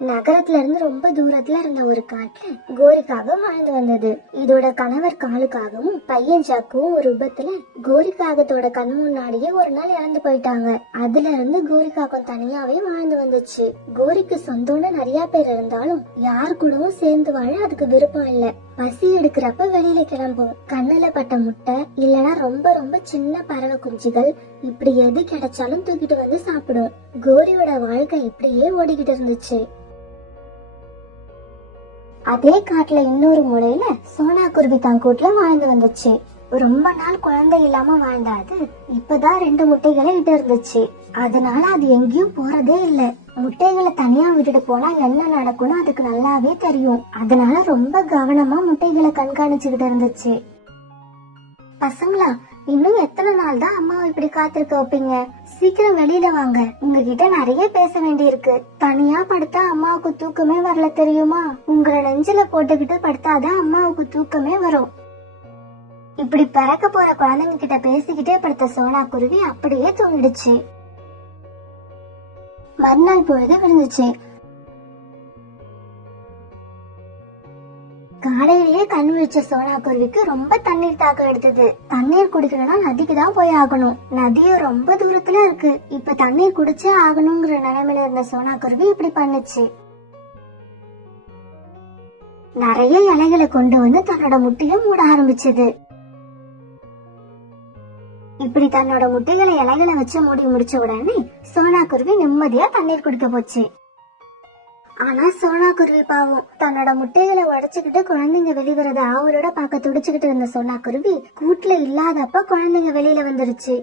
நகரத்துல இருந்து ரொம்ப தூரத்துல இருந்த ஒரு காட்டுல கோரிக்காக வாழ்ந்து வந்தது. இதோட கணவர் காலுக்காகவும் பையன் ஜாக்கும் ஒரு விபத்துல கோரிக்காகத்தோட கண் முன்னாடியே ஒரு நாள் இறந்து போயிட்டாங்க. அதுல இருந்து கோரிக்காகம் தனியாவே வாழ்ந்து வந்துச்சு. கோரிக்கு சொந்தம்னு நிறைய பேர் இருந்தாலும் யார் கூடவும் சேர்ந்து வாழ அதுக்கு விருப்பம் இல்ல. பசி எடுக்கிறப்ப வெளியில கிளம்பும். கண்ணுல பட்ட முட்டை இல்லனா ரொம்ப ரொம்ப சின்ன பறவை குஞ்சுகள் இப்படி எது கிடைச்சாலும் தூக்கிட்டு வந்து சாப்பிடும். கோரியோட வாழ்க்கை இப்படியே ஓடிக்கிட்டு இருந்துச்சு. அதே காட்டுல இன்னொரு மூலையில சோனா குருவி தான் கூட்டுல வாழ்ந்து வந்துச்சு. ரொம்ப நாள் குழந்தை இல்லாம வாழ்ந்தாது இப்பதான் 2 முட்டைகளை இட்டு இருந்துச்சு. அதனால அது எங்கேயும் போறதே இல்ல. முட்டைகளை தனியா விட்டுட்டு போனா என்ன நடக்கும்னு அதுக்கு நல்லாவே தெரியும். அதனால ரொம்ப கவனமா முட்டைகளை கண்காணிச்சுக்கிட்டு இருந்துச்சு. பசங்களா, இன்னும் எத்தனை நாள் தான் அம்மாவை இப்படி காத்திருக்க வைப்பீங்க? சீக்கிரம் வெளியில வாங்க, உங்ககிட்ட நிறைய பேச வேண்டி இருக்கு. தனியா படுத்தா அம்மாவுக்கு தூக்கமே வரல தெரியுமா? உங்களை நெஞ்சில போட்டுக்கிட்டு படுத்தாதான் அம்மாவுக்கு தூக்கமே வரும். இப்படி பிறக்க போற குழந்தைங்க கிட்ட பேசிக்கிட்டே படுத்த சோனா குருவி அப்படியே தூங்கிடுச்சு. மறுநாள் பொழுது விழுந்துச்சு. காலையிலேயே கண் விழிச்ச சோனா குருவிக்கு ரொம்ப தண்ணீர் தாக்கம் எடுத்தது. தண்ணீர் குடிக்கணும்னா நதிக்கு தான் போய் ஆகணும். நதியும் ரொம்ப தூரத்துல இருக்கு. இப்ப தண்ணீர் குடிச்சே ஆகணுங்கிற நிலைமையில இருந்த சோனா குருவி இப்படி பண்ணுச்சு. நிறைய இலைகளை கொண்டு வந்து தன்னோட முட்டையை மூட ஆரம்பிச்சது. இப்படி தன்னோட முட்டைகளை இலைகளை வச்சு மூடி முடிச்ச உடனே சோனா குருவி நிம்மதியா தண்ணீர் குடிக்க போச்சு. ஆனா சோனா குருவி பாவம் தன்னோட முட்டைகளை உடைச்சுக்கிட்டு குழந்தைங்க வெளிவரத அவளோட பார்க்க துடிச்சுக்கிட்டு இருந்த சோனா குருவி கூட்டுல இல்லாதப்ப குழந்தைங்க வெளியில வந்துருச்சு.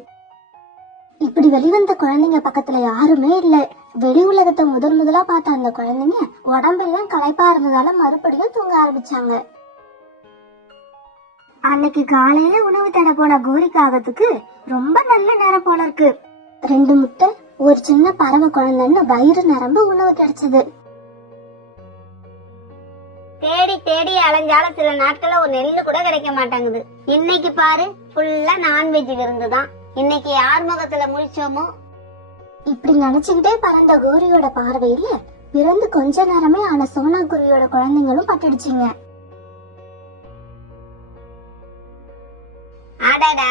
இப்படி வெளிவந்த குழந்தைங்க பக்கத்துல யாருமே இல்ல. வெளி உலகத்தை முதலா பார்த்த அந்த குழந்தைங்க உடம்பெல்லாம் களைப்பா இருந்ததால மறுபடியும் தூங்க ஆரம்பிச்சாங்க. அன்னைக்கு காலையில உணவு தேட போன கோரிக்காகத்துக்கு ரொம்ப நல்ல நேரம் போல இருக்கு. 2 முட்டை, ஒரு சின்ன பறவை குழந்தைன்னு வயிறு நிரம்ப உணவு கிடைச்சது. தேடி தேடி அலைஞ்சால சில நாட்கள்ல ஒரு நெல்லு கூட கிடைக்க மாட்டாங்குது. இன்னைக்கு பாரு ஃபுல்லா நான்வெஜ் விருந்துதான். இன்னைக்கு யார் முகத்துல முழிச்சோமோ. இப்படி நினைச்சுக்கிட்டே பறந்த கோரியோட பார்வையில பிறந்து கொஞ்ச நேரமே ஆன சோனா குருவியோட குழந்தைங்களும் பட்டுடுச்சுங்க. அடடா,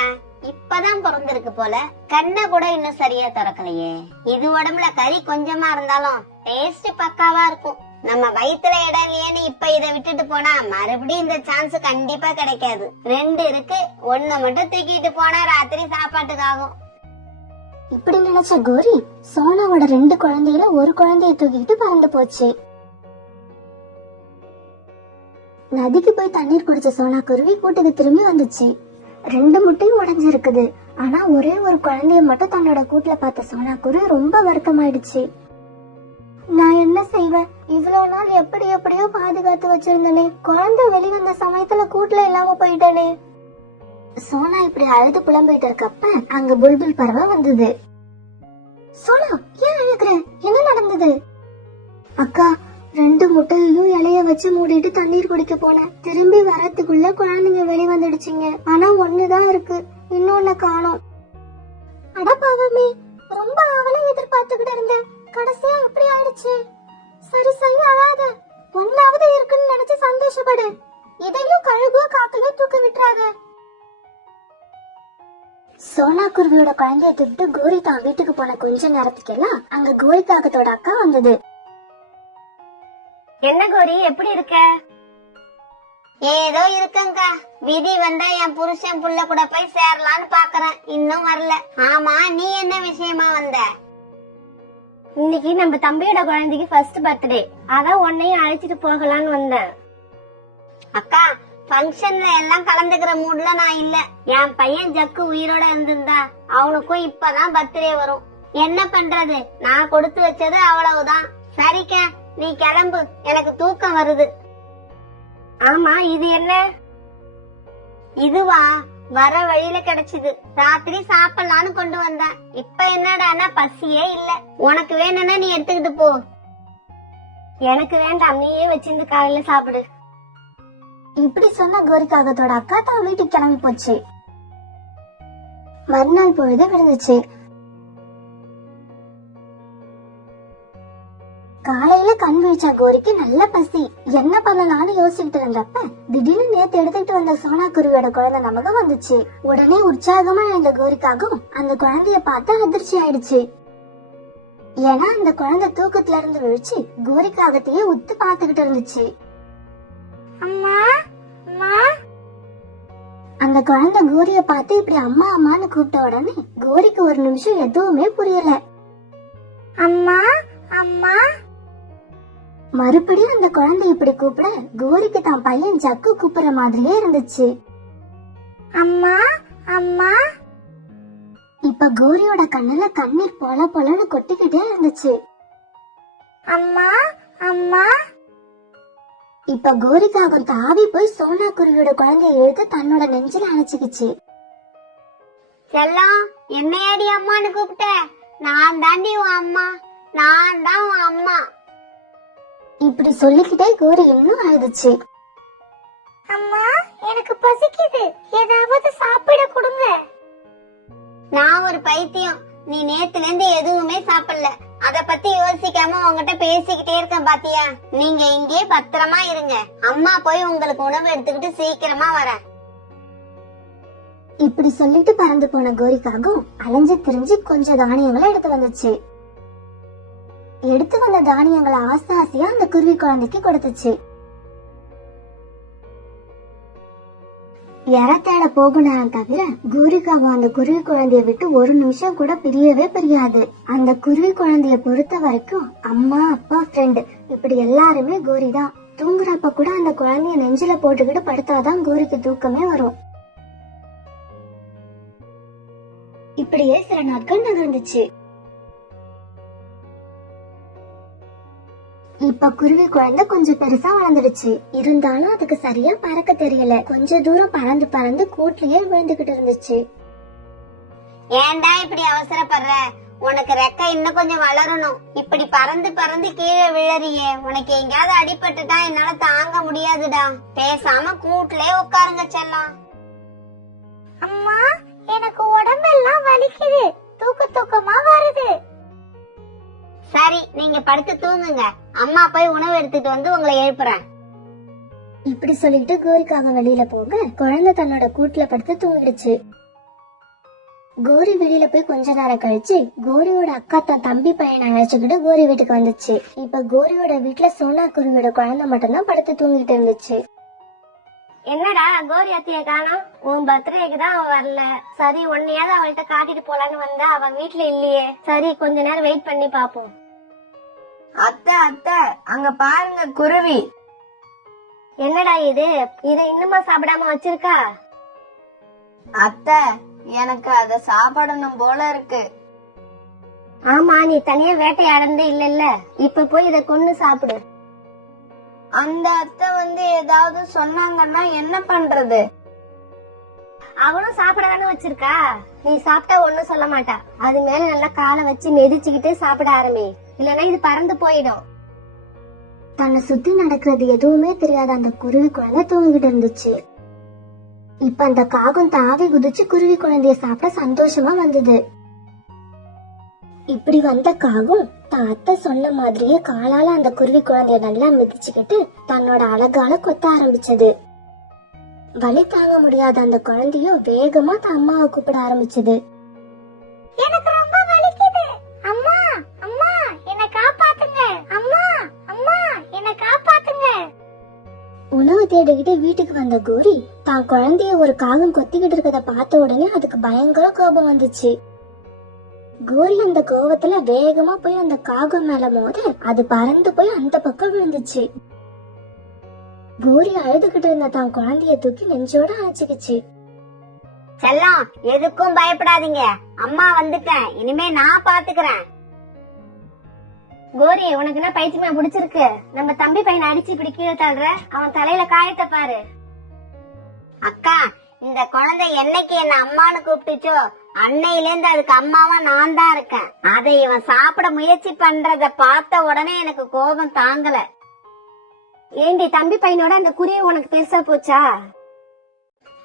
இப்பதான் பிறந்திருக்கு போல. கண்ணை கூட இன்னும் சரியா திறக்கலையே. இது உடம்புல கறி கொஞ்சமா இருந்தாலும் டேஸ்ட் பக்காவா இருக்கும். நம்ம வயிற்றுல இடம் இல்லையேன்னு இப்ப இதை விட்டுட்டு போனா மறுபடியும் இந்த சான்ஸ் கண்டிப்பா கிடைக்காது. 2 இருக்கு, 1 மட்டும் தூக்கிட்டு போனா ராத்திரி சாப்பாட்டுக்கு ஆகும். இப்படி நினைச்ச கோரி சோனாவோட 2 குழந்தையில ஒரு குழந்தைய தூக்கிட்டு பறந்து போச்சு. நதிக்கு போய் தண்ணீர் குடிச்ச சோனா குருவி கூட்டுக்கு திரும்பி வந்துச்சு. 2 முட்டையும் உடைஞ்சிருக்குது. ஆனா ஒரே ஒரு குழந்தைய மட்டும் தன்னோட கூட்டுல பார்த்த சோனா குருவி ரொம்ப வருத்தமாயிடுச்சு. நான் என்ன செய்வேன்? இவ்வளவு நாள் எப்படி எப்படியோ பாதுகாத்து வச்சிருந்தனே, குழந்தை வெளிவந்த சமயத்துல கூட்டுல இல்லாம போயிட்டனே. சோனா இப்படி அழுது புலம்பிட்டு இருக்கப்ப அங்க புல்புல் பறவை வந்தது. சோனா, ஏன் அழுகுற? என்ன நடந்தது? அக்கா, 2 முட்டையையும் இலைய வச்சு மூடிட்டு தண்ணீர் குடிக்க போனேன். திரும்பி வரத்துக்குள்ள குழந்தைங்க வெளிவந்துடுச்சுங்க. ஆனா 1 தான் இருக்கு, இன்னொன்னு காணோம். அட பாவமே, ரொம்ப ஆவலா எதிர்பார்த்துக்கிட்டு இருந்தேன். கடைசியா எப்படி ஆயிடுச்சு? சரி சரி, அழாத. 1ஆவது இருக்குன்னு நினைச்சு சந்தோஷப்படு. இதையும் கழுகோ காக்கையோ தூக்க விட்டுறாத. சோனா குருவியோட குழந்தைய தூக்கிட்டு கோரி தான் வீட்டுக்கு போன கொஞ்ச நேரத்துக்கெல்லாம் அங்க கோரிக்காகத்தோட அக்கா வந்தது. என்ன கோரி, எப்படி இருக்க? ஏதோ இருக்கங்கா. விதி வந்தா என் புருஷன் புள்ள கூட போய் சேரலான்னு பாக்குறேன். இன்னும் வரல. ஆமா, நீ என்ன விஷயமா வந்த? இன்னைக்கு நம்ம தம்பியோட குழந்தைக்கு ஃபர்ஸ்ட் பர்த்டே. அதான் உன்னையும் அழைச்சிட்டு போகலான்னு வந்தேன். அக்கா, ஃபங்க்ஷன்ல எல்லாம் கலந்துக்கிற மூட்ல நான் இல்ல. என் பையன் ஜக்கு உயிரோட இருந்திருந்தா அவனுக்கும் இப்பதான் பர்த்டே வரும். என்ன பண்றது, நான் கொடுத்து வச்சது அவ்வளவுதான். சரிக்கா, நீ கிளம்பு, எனக்கு தூக்கம் வருது. ஆமா, இது என்ன? இதுவா, வர வழியில கிடைச்சது. ராத்திரி சாப்பிடலான்னு கொண்டு வந்தேன். இப்ப என்னடானா பசியே இல்ல. உனக்கு வேணும்னா நீ எடுத்துக்கிட்டு போ. எனக்கு வேண்டாம், நீயே வச்சிருந்து காலையில சாப்பிடு. இப்படி சொன்ன கோரிக்காகத்தோட அக்கா தான் வீட்டுக்கு கிளம்பி போச்சு. மறுநாள் பொழுது விழுந்துச்சு. காலையில கண் விழிச்ச கோரிக்கு நல்ல பசி. என்ன பண்ணலாம்னு யோசிச்சுட்டு இருந்தப்ப திடீர்னு நேத்து எடுத்துக்கிட்டு வந்த சோனா குருவியோட குழந்தை நமக்கு வந்துச்சு. உடனே உற்சாகமா எழுந்த கோரிக்காகவும் அந்த குழந்தைய பார்த்து அதிர்ச்சி ஆயிடுச்சு. ஏன்னா அந்த குழந்தை தூக்கத்துல இருந்து விழிச்சு கோரிக்காகத்தையே உத்து பாத்துக்கிட்டு இருந்துச்சு. அம்மா அம்மா. அந்த குழந்தை கோரிய பார்த்து இப்படி அம்மா அம்மான்னு கூப்பிட்ட உடனே கோரிக்கு ஒரு நிமிஷம் எதுவுமே புரியல. அம்மா அம்மா. மறுபடியும் அந்த குழந்தை இப்படி கூப்பிட கோரிக்கு தான் பையன் ஜக்கு கூப்பிடுற மாதிரியே இருந்துச்சு. அம்மா அம்மா. இப்ப கோரியோட கண்ணுல கண்ணீர் பொல பொலன்னு கொட்டிக்கிட்டே இருந்துச்சு. அம்மா அம்மா. இப்ப கோரிக்காக தாவி போய் சோனா குருவியோட குழந்தைய எழுத்து தன்னோட நெஞ்சில அணைச்சுக்கிச்சு. செல்லம், என்னையாடி அம்மான்னு கூப்பிட்ட? நான் தாண்டி உன் அம்மா, நான் தான் உன் அம்மா. இப்படி சொல்லிக்கிட்டே கோரி இன்னும் அழுதுச்சு. அம்மா, எனக்கு பசிக்குது, ஏதாவது சாப்பிட கொடுங்க. நான் ஒரு பைத்தியம். நீ நேத்துல இருந்து எதுவுமே சாப்பிடல. அத பத்தி யோசிக்காம உங்ககிட்ட பேசிக்கிட்டே இருக்கேன் பாத்தியா? நீங்க இங்கே பத்திரமா இருங்க. அம்மா போய் உங்களுக்கு உணவு எடுத்துக்கிட்டு சீக்கிரமா வரேன். இப்படி சொல்லிட்டு பறந்து போன கோரிக்காகவும் அலைஞ்சு திரிஞ்சு கொஞ்சம் தானியங்களை எடுத்து வந்துச்சு. எடுத்து வந்த தானியங்களை ஆசை ஆசையா அந்த குருவி குழந்தைக்கு கொடுத்துச்சு. இற தேட போகணும் தவிர கோரிக்காவும் அந்த குருவி குழந்தைய விட்டு ஒரு நிமிஷம் கூட பிரியவே பிரியாது. அந்த குருவி குழந்தைய பொறுத்த வரைக்கும் அம்மா அப்பா ஃப்ரெண்டு இப்படி எல்லாருமே கோரி தான். தூங்குறப்ப கூட அந்த குழந்தைய நெஞ்சில போட்டுக்கிட்டு படுத்தாதான் கோரிக்கு தூக்கமே வரும். இப்படியே சில நாட்கள் நகர்ந்துச்சு. இப்ப குருவி குழந்தை கொஞ்சம் பெருசா வளர்ந்துடுச்சு. இருந்தாலும் அதுக்கு சரியா பறக்க தெரியல. கொஞ்ச தூரம் பறந்து பறந்து கூட்லயே விழுந்துகிட்டு இருந்துச்சு. ஏன்டா இப்படி அவசரப்படுற? உனக்கு ரெக்க இன்னும் கொஞ்சம் வளரணும். இப்படி பறந்து பறந்து கீழே விழறியே, உனக்கு எங்கயாவது அடிபட்டுட்டா என்னால தாங்க முடியாதுடா. பேசாம கூட்லயே உட்காருங்க செல்லம். அம்மா, எனக்கு உடம்பெல்லாம் வலிக்குது, தூக்கமா வருது. சரி, நீங்க படுத்து தூங்குங்க. அம்மா போய் உணவு எடுத்துட்டு வந்து உங்களை எழுப்புறேன். இப்படி சொல்லிட்டு கோரிக்காக வெளியில போக குழந்தை தன்னோட கூட்டுல படுத்து தூங்கிடுச்சு. கோரி வெளியில போய் கொஞ்ச நேரம் கழிச்சு கோரியோட அக்கா தன் தம்பி பையனை அழைச்சுக்கிட்டு கோரி வீட்டுக்கு வந்துச்சு. இப்ப கோரியோட வீட்டுல சோனா குருவியோட குழந்தை மட்டும்தான் படுத்து தூங்கிட்டு இருந்துச்சு. என்னடா கோரி அத்திய காணோம்? உன் பர்த்டேக்கு தான் அவ வரல. சரி, உன்னையாவது அவள்கிட்ட காட்டிட்டு போலான்னு வந்தா அவ வீட்டுல இல்லையே. சரி, கொஞ்ச நேரம் வெயிட் பண்ணி பாப்போம். அத்தை அங்க பாருங்க குருவி. என்னடா இது? இத இன்னுமா சாப்பிடாம வச்சிருக்கா? அத்தை, எனக்கு அத சாப்பிடணும் போல இருக்கு. ஆமா, நீ தனியா வேட்டையாடந்தே இல்லல்ல, இப்ப போய் இத கொண்டு சாப்பிடு. அந்த அத்தை ஏதாவது சொன்னாங்கன்னா என்ன பண்றது? அவனும் சாப்பிட தானே வச்சிருக்கா. நீ சாப்பிட்டா ஒண்ணும் சொல்ல மாட்டா. அது மேல நல்லா காலை வச்சு மிதிச்சுக்கிட்டு சாப்பிட ஆரம்பி, இல்லன்னா இது பறந்து போயிடும். தன்னை சுத்தி நடக்கிறது எதுவுமே தெரியாத அந்த குருவி குழந்தை தூங்கிட்டு இருந்துச்சு. இப்ப அந்த காகம் தாவி குதிச்சு குருவி குழந்தைய சாப்பிட சந்தோஷமா வந்தது. இப்படி வந்த காகம் தான் அத்தை சொன்ன மாதிரியே காலால அந்த குருவி குழந்தைய நல்லா மிதிச்சுக்கிட்டு தன்னோட அழகால கொத்த ஆரம்பிச்சது. வலி தாங்க முடியாத அந்த குழந்தையும் வேகமா தன் அம்மாவை கூப்பிட ஆரம்பிச்சது. எனக்கு ரொம்ப வலிக்குது, அம்மா அம்மா என்ன காப்பாத்துங்க, அம்மா அம்மா என்ன காப்பாத்துங்க. உணவு தேடிக்கிட்டு வீட்டுக்கு வந்த கோரி தான் குழந்தைய ஒரு காகம் கொத்திக்கிட்டு இருக்கத பார்த்த உடனே அதுக்கு பயங்கர கோபம் வந்துச்சு. கோரி அந்த கோவத்துல வேகமா போய் அந்த காகம் மேல மோத அது பறந்து போய் அந்த பக்கம் விழுந்துச்சு. கோரி அழுதுகிட்டு இருந்த தான் குழந்தைய தூக்கி நெஞ்சோட அணைச்சுக்கிச்சு. செல்லம், எதுக்கும் பயப்படாதீங்க, அம்மா வந்துட்டேன். இனிமே நான் பாத்துக்கிறேன். கோரி, உனக்கு என்ன பைத்தியமா பிடிச்சிருக்கு? நம்ம தம்பி பையனை அடிச்சு இப்படி கீழே தள்ளுற, அவன் தலையில காயத்தை பாரு. அக்கா, இந்த குழந்தை என்னைக்கு என்ன அம்மான்னு கூப்பிட்டுச்சோ அன்னையில இருந்து அதுக்கு அம்மாவா நான் தான் இருக்கேன். அதை இவன் சாப்பிட முயற்சி பண்றத பார்த்த உடனே எனக்கு கோபம் தாங்கல. ஏண்டி, தம்பி பையனோட அந்த குருவி உனக்கு பெருசா போச்சா?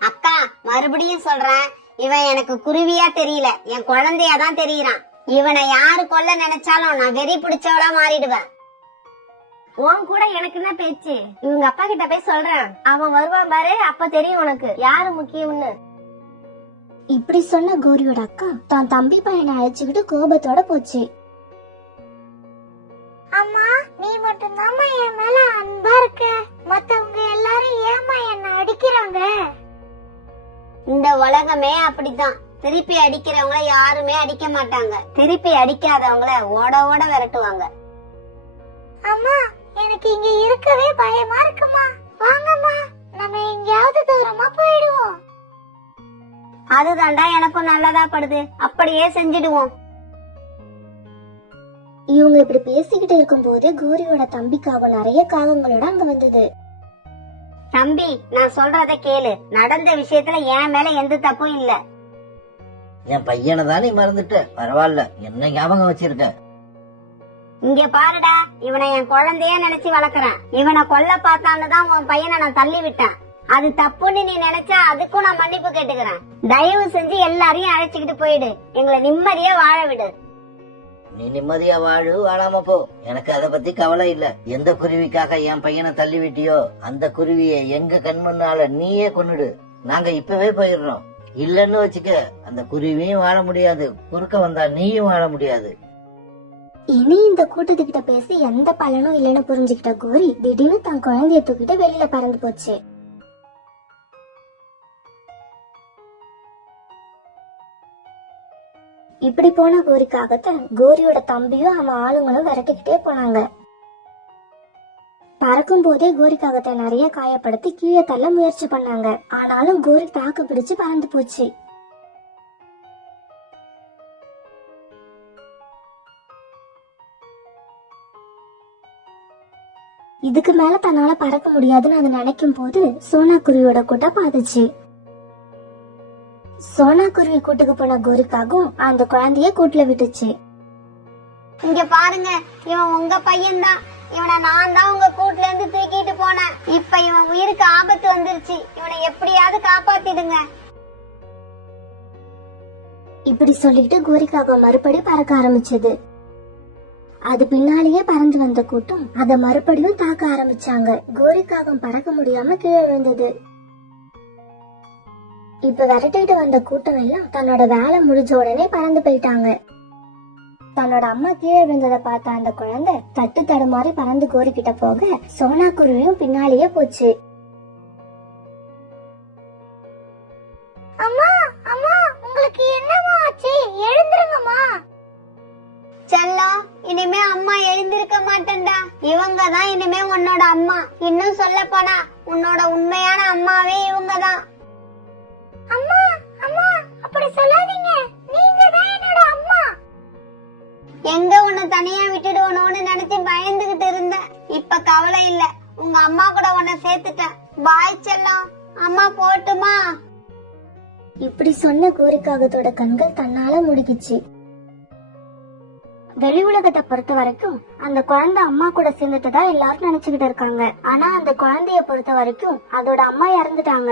அக்கா, மறுபடியும் சொல்றேன், இவன் எனக்கு குருவியா தெரியல, என் குழந்தையாதான் தெரியறான். இவனை யாரு கொல்ல நினைச்சாலும் நான் வெறி பிடிச்சவளா மாறிடுவேன். உன் கூட எனக்கு என்ன பேச்சு? இவங்க அப்பா கிட்ட போய் சொல்றேன். அவன் வருவான் பாரு, அப்ப தெரியும் உனக்கு யாரு முக்கியம்னு. இப்படி சொன்ன கோரியோட அக்கா தான் தம்பி பையனை அழைச்சுக்கிட்டு கோபத்தோட போச்சு. அம்மா, நீ மட்டும்தான் என் மேல அன்பா இருக்க. மத்தவங்க எல்லாரும் ஏமா என்ன அடிக்கிறாங்க? இந்த உலகமே அப்படித்தான். திருப்பி அடிக்கிறவங்கள யாருமே அடிக்க மாட்டாங்க. திருப்பி அடிக்காதவங்கள ஓட ஓட விரட்டுவாங்க. அம்மா, எனக்கு இங்க இருக்கவே பயமா இருக்குமா. வாங்கம்மா, நம்ம எங்கேயாவது தூரமா போயிடுவோம். அதுதான்டா எனக்கும் நல்லதா படுது. அப்படியே செஞ்சிடுவோம். இவங்க இப்படி பேசிக்கிட்டு இருக்கும் போது கோரியோட தம்பிக்காக நிறைய காகங்களோட அங்க வந்தது. தம்பி, நான் சொல்றத கேளு. நடந்த விஷயத்துல என் மேல எந்த தப்பும் இல்ல. என் பையனை தானே மறந்துட்ட, பரவாயில்ல, என்ன ஞாபகம் வச்சிருக்க. இங்க பாருடா, இவனை என் குழந்தைய நினைச்சு வளர்க்கறேன். இவனை கொல்ல பார்த்தான்னு தான் உன் பையனை நான் தள்ளி விட்டேன். அது தப்புன்னு நீ நினைச்சா அதுக்கும் நான் மன்னிப்பு கேட்டுக்கிறேன். தயவு செஞ்சு எல்லாரையும் அழைச்சுக்கிட்டு போயிடு. எங்களை நிம்மதியா வாழ விடு. நீ நிம்மதியா வாழு, வாழாம போ, எனக்கு அத பத்தி கவலை இல்ல. எந்த குருவிக்காக என் பையனை தள்ளி விட்டியோ அந்த குருவியை எங்க கண் முன்னால நீயே கொன்னுடு. நாங்க இப்பவே போயிடுறோம். இல்லன்னு வச்சுக்க, அந்த குருவியும் வாழ முடியாது, குறுக்க வந்தா நீயும் வாழ முடியாது. இனி இந்த கூட்டத்துக்கிட்ட பேசி எந்த பலனும் இல்லைன்னு புரிஞ்சுக்கிட்ட கோரி திடீர்னு தன் குழந்தைய தூக்கிட்டு வெளியில பறந்து போச்சு. இப்படி போன கோரிக்காகத்தான் கோரியோட தம்பியும் அவன் ஆளுங்களும் விரட்டிக்கிட்டே போனாங்க. பறக்கும் போதே கோரிக்காகத்தை நிறைய காயப்படுத்தி கீழே தள்ள முயற்சி பண்ணாங்க. ஆனாலும் கோரி தாக்கு பிடிச்சு பறந்து போச்சு. இதுக்கு மேல தன்னால பறக்க முடியாதுன்னு அது நினைக்கும் போது சோனா குருவியோட கூட்டம் பாத்துச்சு. சோனா குருவி கூட்டுக்கு போன கோரிக்காகவும் அந்த குழந்தைய கூட்டுல விட்டுச்சு. இங்க பாருங்க, இவன் உங்க பையன்தான். இவனை நான் தான் உங்க கூட்டுல இருந்து தூக்கிட்டு போனேன். இப்ப இவன் உயிருக்கு ஆபத்து வந்துருச்சு. இவனை எப்படியாவது காப்பாத்திடுங்க. இப்படி சொல்லிட்டு கோரிக்காக மறுபடி பறக்க ஆரம்பிச்சது. அது பின்னாலேயே பறந்து வந்த கூட்டம் அத மறுபடியும் தாக்க ஆரம்பிச்சாங்க. கோரிக்காகம் பறக்க முடியாம கீழே விழுந்தது. இப்ப விரட்டிட்டு வந்த கூட்டம் எல்லாம் தன்னோட வேலை முடிஞ்ச உடனே பறந்து போயிட்டாங்க. தன்னோட அம்மா கீழே விழுந்ததை பார்த்த அந்த குழந்தை தட்டு தடுமாறி பறந்து கோரிக்கிட்ட போக சோனா குருவியும் பின்னாலேயே போச்சு. அம்மா, அம்மா, உங்களுக்கு என்னமா ஆச்சு? எழுந்திருங்கம்மா. செல்லம், இனிமே அம்மா எழுந்திருக்க மாட்டேன்டா. இவங்க தான் இனிமே உன்னோட அம்மா. இன்னும் சொல்ல போனா உன்னோட உண்மையான அம்மாவே இவங்க தான். அம்மா, அம்மா, அப்படி சொல்லாதீங்க. நீங்க தான் என்னோட அம்மா. எங்க உன்னை தனியா விட்டுடுவனோன்னு நினைச்சு பயந்துகிட்டு இருந்தேன். இப்ப கவலை இல்ல, உங்க அம்மா கூட உன்னை சேர்த்துட்டேன். பாய் செல்லம், அம்மா போட்டுமா? இப்படி சொன்ன கோரிக்காகத்தோட கண்கள் தன்னால முடிக்கிச்சு. வெளி உலகத்தை பொறுத்த வரைக்கும் அந்த குழந்தை அம்மா கூட சேர்ந்துட்டதா எல்லாரும் நினைச்சுக்கிட்டு இருக்காங்க. ஆனா அந்த குழந்தைய பொறுத்த வரைக்கும் அதோட அம்மா இறந்துட்டாங்க.